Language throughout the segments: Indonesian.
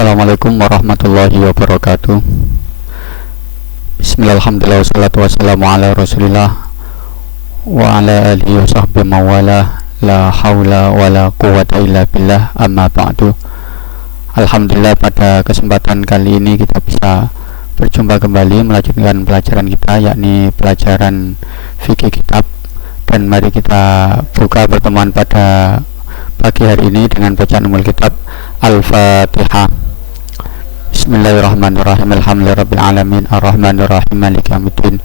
Assalamualaikum warahmatullahi wabarakatuh. Bismillahirrahmanirrahim. Wassalatu wassalamu ala rasulillah wa ala alihi wa sahbihi mawala. La haula wa la quwata illa billah, amma ba'du. Alhamdulillah, pada kesempatan kali ini kita bisa berjumpa kembali melanjutkan pelajaran kita, yakni pelajaran fikih kitab. Dan mari kita buka pertemuan pada pagi hari ini dengan bacaan umul kitab Al-Fatihah. Bismillahirrahmanirrahim. Alhamdulillahirabbil alamin, arrahmanirrahim, maliki yaumiddin.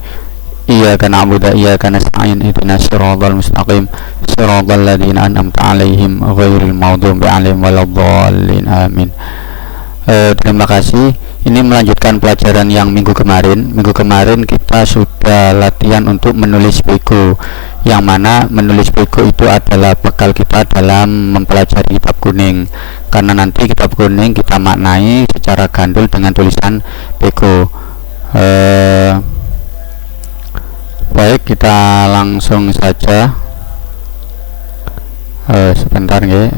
Iyyaka na'budu wa iyyaka nasta'in. Ihdinas siratal mustaqim, siratal ladzina an'amta 'alaihim ghairil maghdubi 'alaihim waladdallin. Amin. Terima kasih. Ini melanjutkan pelajaran yang minggu kemarin. Minggu kemarin kita sudah latihan untuk menulis bego, yang mana menulis bego itu adalah bekal kita dalam mempelajari kitab kuning, karena nanti kitab kuning kita maknai secara gandul dengan tulisan bego. Baik, kita langsung saja. Sebentar ya.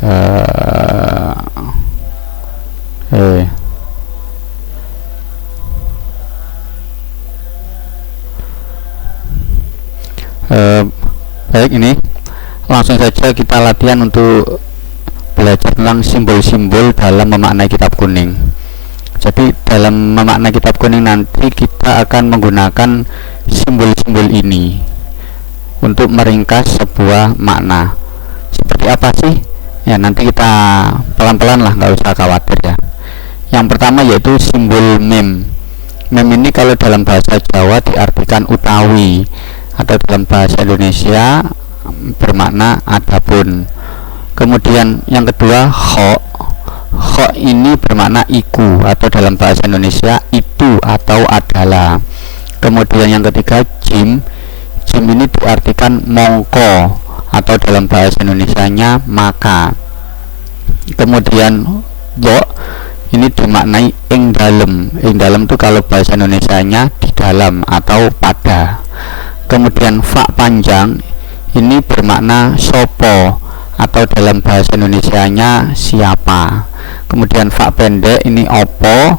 Baik, ini langsung saja kita latihan untuk belajar tentang simbol-simbol dalam memaknai kitab kuning. Jadi dalam memaknai kitab kuning nanti kita akan menggunakan simbol-simbol ini untuk meringkas sebuah makna. Seperti apa sih? Ya, nanti kita pelan-pelan lah, nggak usah khawatir ya. Yang pertama yaitu simbol mem. Mem ini kalau dalam bahasa Jawa diartikan utawi, atau dalam bahasa Indonesia bermakna adapun. Kemudian yang kedua kho. Kho ini bermakna iku, atau dalam bahasa Indonesia itu atau adalah. Kemudian yang ketiga jim. Jim ini diartikan mongko, atau dalam bahasa Indonesianya maka. Kemudian do ini dimaknai ing dalem. Ing dalem itu kalau bahasa Indonesianya di dalam atau pada. Kemudian fa panjang ini bermakna sopo, atau dalam bahasa Indonesianya siapa. Kemudian fa pendek ini opo,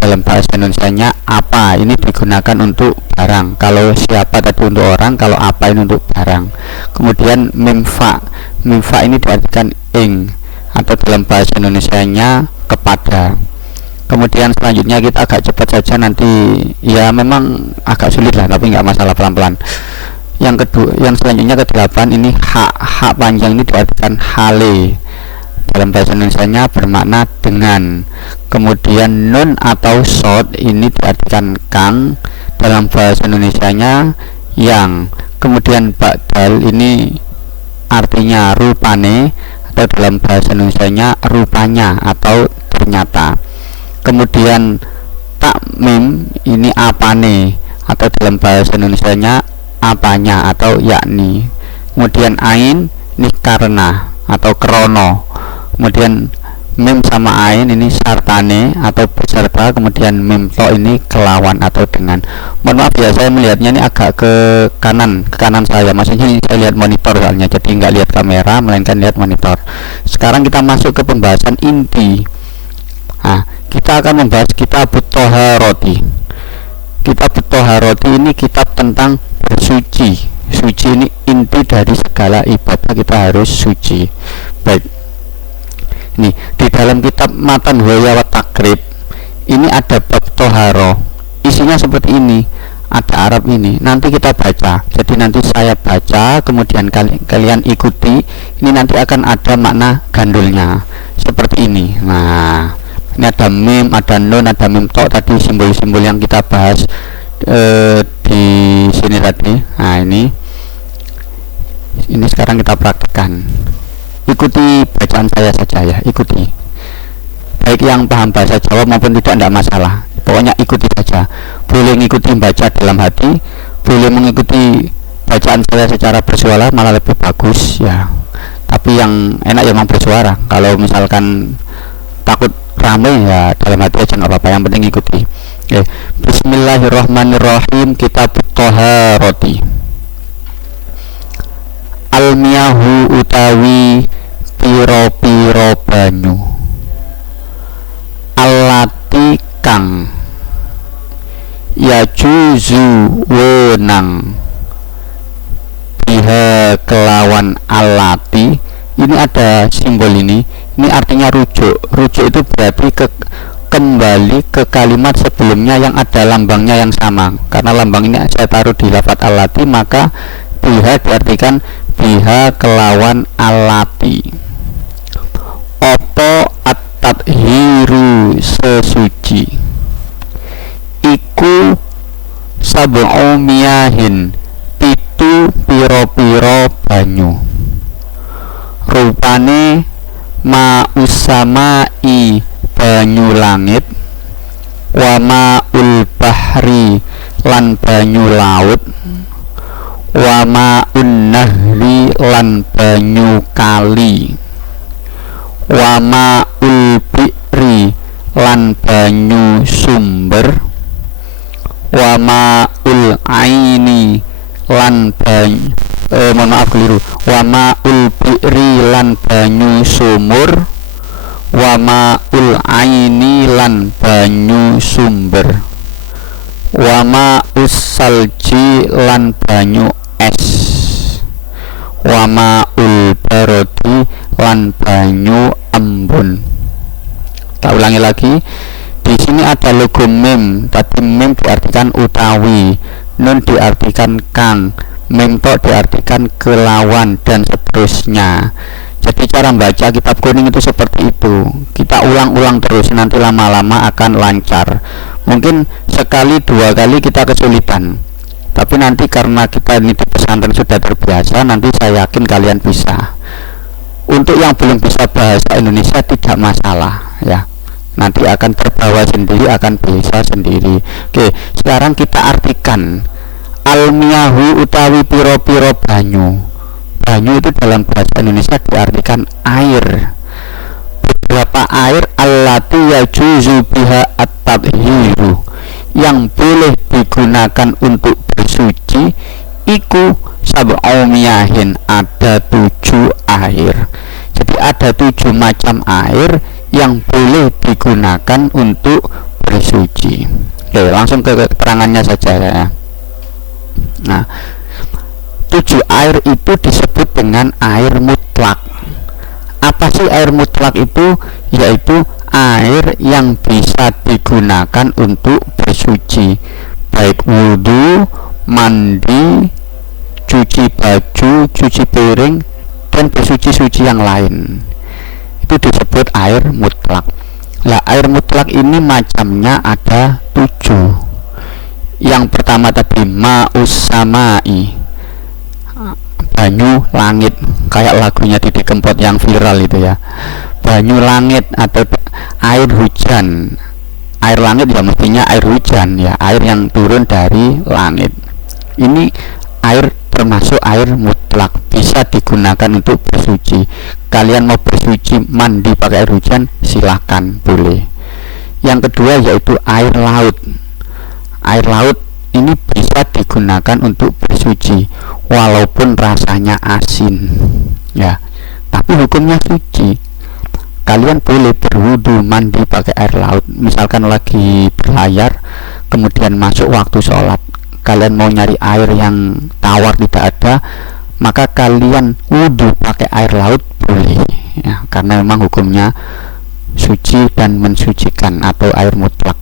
dalam bahasa Indonesianya apa. Ini digunakan untuk barang. Kalau siapa tadi untuk orang, kalau apa ini untuk barang. Kemudian mimfa. Mimfa ini diartikan ing, atau dalam bahasa Indonesianya kepada. Kemudian selanjutnya kita agak cepat saja, nanti ya memang agak sulit lah, tapi nggak masalah, pelan-pelan. Yang kedua, yang selanjutnya ke-8 ini hak. Hak panjang ini diartikan hale, dalam bahasa Indonesianya bermakna dengan. Kemudian nun atau sod ini diartikan kang, dalam bahasa Indonesianya yang. Kemudian ba'dal ini artinya rupane, atau dalam bahasa Indonesianya rupanya atau ternyata. Kemudian takmim ini apane, atau dalam bahasa Indonesianya apanya atau yakni. Kemudian ain ini karena atau krono. Kemudian mim sama ain ini sartane atau beserta. Kemudian mim to ini kelawan atau dengan. Mohon maaf ya, saya melihatnya ini agak ke kanan saya, maksudnya ini saya lihat monitor soalnya, jadi nggak lihat kamera melainkan lihat monitor. Sekarang kita masuk ke pembahasan inti. Nah, kita akan membahas kitab Thaharati. Kitab Thaharati ini kitab tentang bersuci. Suci ini inti dari segala ibadah, kita harus suci. Baik, ini di dalam kitab Matan Waya wa Takrib ini ada bab Thaharo. Isinya seperti ini, ada Arab ini. Nanti kita baca. Jadi nanti saya baca, kemudian kalian ikuti. Ini nanti akan ada makna gandulnya seperti ini. Nah, ini ada mim, ada nun, ada mim to, tadi simbol-simbol yang kita bahas di sini tadi. Nah, ini sekarang kita praktekkan. Ikuti bacaan saya saja ya, ikuti. Baik yang paham bahasa Jawa maupun tidak masalah. Pokoknya ikuti saja. Boleh mengikuti baca dalam hati, boleh mengikuti bacaan saya secara bersuara, malah lebih bagus ya. Tapi yang enak ya memang bersuara. Kalau misalkan takut rame ya dalam hati aja, nggak apa-apa, yang penting ikuti. Bismillahirrahmanirrahim. Kitab Thaharati. Almiyahu utawi piro-piro banyu. Al yajuzu wenang biha kelawan alati. Ini ada simbol ini artinya rujuk itu berarti kembali ke kalimat sebelumnya yang ada lambangnya yang sama. Karena lambang ini saya taruh di lafadz alati, maka biha diartikan biha kelawan alati. Opo at-tadhiru sesuci iku sab'u miyahin pitu piro-piro banyu. Rupane ma'usamai banyu langit, wa ma'ul bahri lan banyu laut, wa ma'un nahri lan banyu kali, wa ma'ul bi'ri lan banyu sumber, wa ma'ul aini lan banyu wa ma'ul bi'ri lan banyu sumur, wa ma'ul aini lan banyu sumber, wa ma'us salji lan banyu es, wa ma'ul barodi lan banyu embun. Tak ulangi lagi. Di sini ada logo mem. Tadi mem diartikan utawi, nun diartikan kang, mem tok diartikan kelawan, dan seterusnya. Jadi cara membaca kitab kuning itu seperti itu. Kita ulang-ulang terus, nanti lama-lama akan lancar. Mungkin sekali dua kali kita kesulitan, tapi nanti karena kita ini di pesantren sudah terbiasa, nanti saya yakin kalian bisa. Untuk yang belum bisa bahasa Indonesia tidak masalah ya, nanti akan terbawa sendiri, akan bisa sendiri. Oke, sekarang kita artikan almiyahu utawi piro-piro banyu. Banyu itu dalam bahasa Indonesia diartikan air. Beberapa air allati yajuzu biha at-tadhiru, yang boleh digunakan untuk bersuci, iku sab'u miyahin, ada 7 air. Jadi ada 7 macam air yang boleh digunakan untuk bersuci. Oke, langsung ke keterangannya saja ya. Nah, 7 air itu disebut dengan air mutlak. Apa sih air mutlak itu? Yaitu air yang bisa digunakan untuk bersuci, baik wudhu, mandi, cuci baju, cuci piring, dan bersuci-suci yang lain. Itu disebut air mutlak. Lah, air mutlak ini macamnya ada 7. Yang pertama tadi ma'us samai, banyu langit, kayak lagunya Didi Kempot yang viral itu ya. Banyu langit atau air hujan. Air langit ya mestinya air hujan ya, air yang turun dari langit. Ini air termasuk air mutlak, bisa digunakan untuk bersuci. Kalian mau bersuci mandi pakai air hujan, silahkan, boleh. Yang kedua yaitu air laut. Air laut ini bisa digunakan untuk bersuci walaupun rasanya asin ya, tapi hukumnya suci. Kalian boleh berwudu, mandi pakai air laut. Misalkan lagi berlayar, kemudian masuk waktu sholat, kalian mau nyari air yang tawar tidak ada, maka kalian wudu pakai air laut boleh ya, karena memang hukumnya suci dan mensucikan atau air mutlak.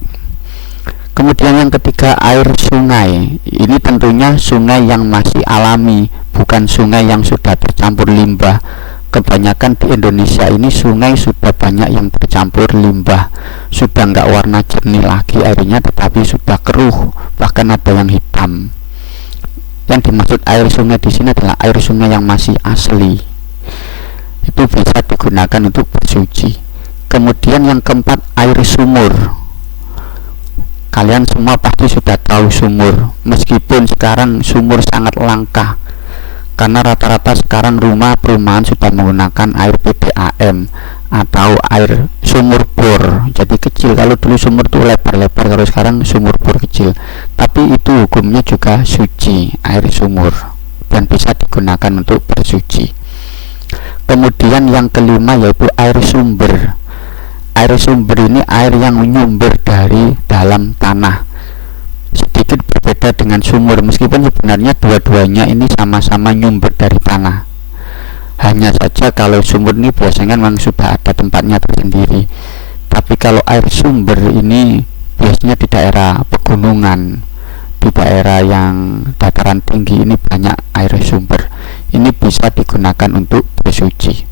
Kemudian yang ketiga air sungai. Ini tentunya sungai yang masih alami, bukan sungai yang sudah tercampur limbah. Kebanyakan di Indonesia ini sungai sudah banyak yang tercampur limbah, sudah nggak warna jernih lagi airnya, tetapi sudah keruh, bahkan ada yang hitam. Yang dimaksud air sungai di sini adalah air sungai yang masih asli. Itu bisa digunakan untuk bersuci. Kemudian yang keempat air sumur. Kalian semua pasti sudah tahu sumur, meskipun sekarang sumur sangat langka, karena rata-rata sekarang rumah perumahan sudah menggunakan air PDAM atau air sumur bor, jadi kecil. Kalau dulu sumur tuh lebar-lebar, kalau sekarang sumur bor kecil. Tapi itu hukumnya juga suci, air sumur, dan bisa digunakan untuk bersuci. Kemudian yang kelima yaitu air sumber. Air sumber ini air yang menyumber dari dalam tanah. berbeda dengan sumur, meskipun sebenarnya dua-duanya ini sama-sama nyumber dari tanah. Hanya saja kalau sumur ini biasanya memang sudah ada tempatnya tersendiri, tapi kalau air sumber ini biasanya di daerah pegunungan, di daerah yang dataran tinggi ini banyak air sumber. Ini bisa digunakan untuk bersuci.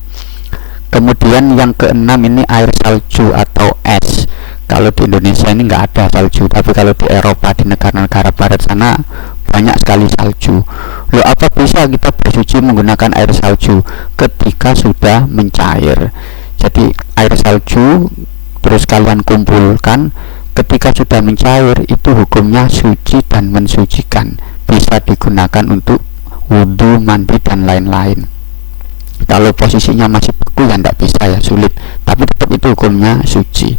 Kemudian yang keenam ini air salju atau es. Kalau di Indonesia ini nggak ada salju, tapi kalau di Eropa, di negara-negara barat sana banyak sekali salju. Loh, apa bisa kita bersuci menggunakan air salju? Ketika sudah mencair. Jadi air salju terus kalian kumpulkan, ketika sudah mencair itu hukumnya suci dan mensucikan, bisa digunakan untuk wudhu, mandi dan lain-lain. Kalau posisinya masih beku ya tidak bisa, ya sulit, tapi tetap itu hukumnya suci.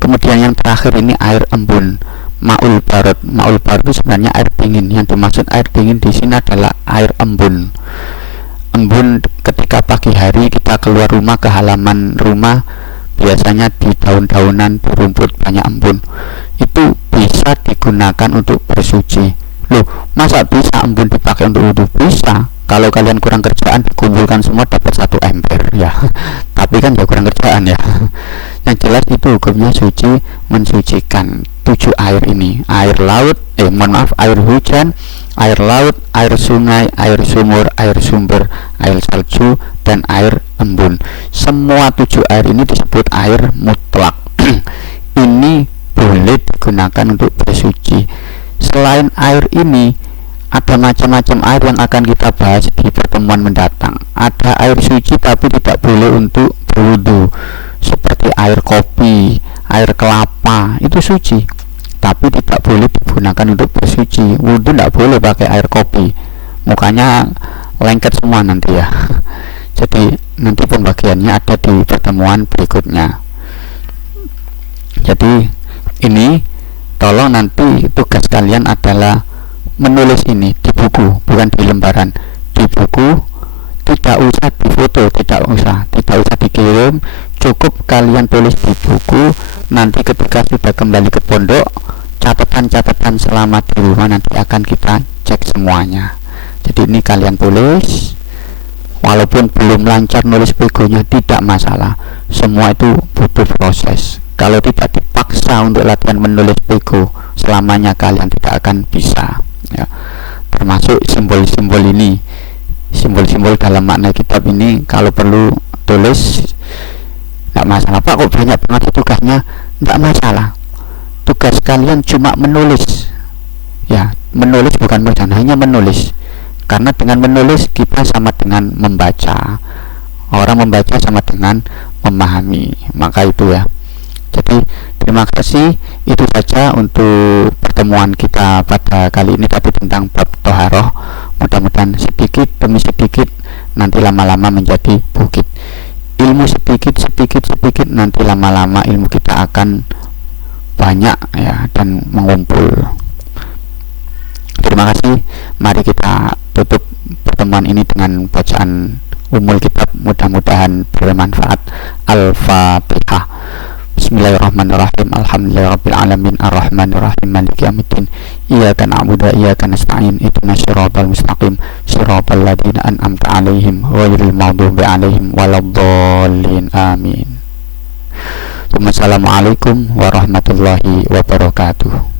Kemudian yang terakhir ini air embun, maul barut. Maul barut itu sebenarnya air dingin. Yang dimaksud air dingin di sini adalah air embun. Embun ketika pagi hari kita keluar rumah ke halaman rumah, biasanya di daun-daunan, di rumput banyak embun. Itu bisa digunakan untuk bersuci. Loh, masa bisa embun dipakai untuk wudhu? Bisa. Kalau kalian kurang kerjaan, dikumpulkan semua dapat 1 ember ya. Tapi kan ya kurang kerjaan ya. Yang jelas itu hukumnya suci mensucikan. 7 air ini, air laut, air hujan, air laut, air sungai, air sumur, air sumber, air salju, dan air embun. Semua 7 air ini disebut air mutlak. Ini boleh digunakan untuk bersuci. Selain air ini, ada macam-macam air yang akan kita bahas di pertemuan mendatang. Ada air suci tapi tidak boleh untuk berwudu, seperti air kopi, air kelapa, itu suci tapi tidak boleh digunakan untuk bersuci. Wudu tidak boleh pakai air kopi, mukanya lengket semua nanti ya. Jadi nanti pembagiannya ada di pertemuan berikutnya. Jadi ini tolong nanti tugas kalian adalah menulis ini di buku, bukan di lembaran. Di buku, tidak usah difoto, tidak usah dikirim, cukup kalian tulis di buku. Nanti ketika sudah kembali ke pondok, catatan-catatan selama di rumah nanti akan kita cek semuanya. Jadi ini kalian tulis, walaupun belum lancar nulis pegonya tidak masalah, semua itu butuh proses. Kalau tidak dipaksa untuk latihan menulis pego, selamanya kalian tidak akan bisa ya. Termasuk simbol-simbol ini, simbol-simbol dalam makna kitab ini, kalau perlu tulis, tidak masalah. Pak, kok banyak banget tugasnya? Tidak masalah, tugas kalian cuma menulis ya, menulis bukan bacaan, hanya menulis. Karena dengan menulis kita sama dengan membaca, orang membaca sama dengan memahami, maka itu ya. Jadi terima kasih, itu saja untuk pertemuan kita pada kali ini tadi tentang bab toharoh. Mudah-mudahan sedikit demi sedikit nanti lama-lama menjadi bukit. Ilmu sedikit nanti lama-lama ilmu kita akan banyak ya, dan mengumpul. Terima kasih. Mari kita tutup pertemuan ini dengan bacaan umul kitab, mudah-mudahan bermanfaat. Al-Fatihah. Bismillahirrahmanirrahim. Alhamdulillahirabbil alamin arrahmanirrahim maliki yaumiddin. Iyyaka na'budu wa iyyaka nasta'in. Ihdinas siratal mustaqim. Siratal ladzina an'amta 'alaihim ghairil maghdubi 'alaihim waladdallin. Amin. Wassalamualaikum warahmatullahi wabarakatuh.